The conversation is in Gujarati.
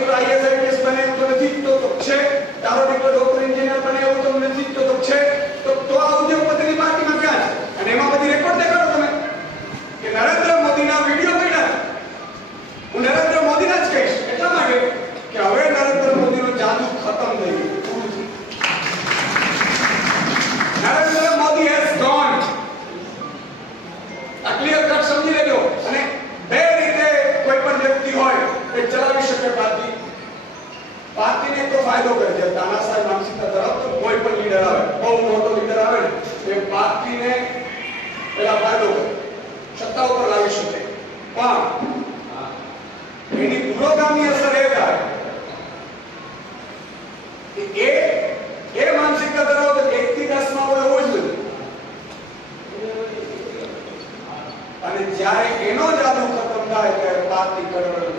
દીકરો આઈએસ આઈપીએસ બને તો નથી તો છે, તારો દીકરો ડોક્ટર એન્જિનિયર બને એવું તો નથી તો છે, તો આ ઉદ્યોગપતિની પાર્ટીમાં ક્યાં છે? અને એમાં બધી રેકોર્ડ દેખાડો તમે કે નરેન્દ્ર મોદીના વિડિયો પડ્યા. હું નરેન્દ્ર મોદીના જ કહીશ એટલા માટે કે હવે નરેન્દ્ર મોદીનો જાદુ ખતમ થઈ ગયો. Narendra Modi has gone. આ ક્લિયર કટ સમજી લેજો. અને બે રીતે કોઈ પણ વ્યક્તિ હોય એ ચલાવી શકે પાર્ટી. પાર્ટીને તો ફાયદો કરે છે. તાનાશાહી માનસિકતા ધરાવતો કોઈ પણ લીડર આવે, બહુ મોટો લીડર આવે ને એ પાર્ટીને પેલા ફાયદો કરે, સત્તા ઉપર લાવી શકે. પણ એની પુરોગામી અસર એ થાય કે એ માનસિકતા ધરાવતો 1 થી 10 માં હોય એવું જ નથી. અને જ્યારે એનો જાદુ ખતમ થાય ત્યારે પાર્ટી કરોડ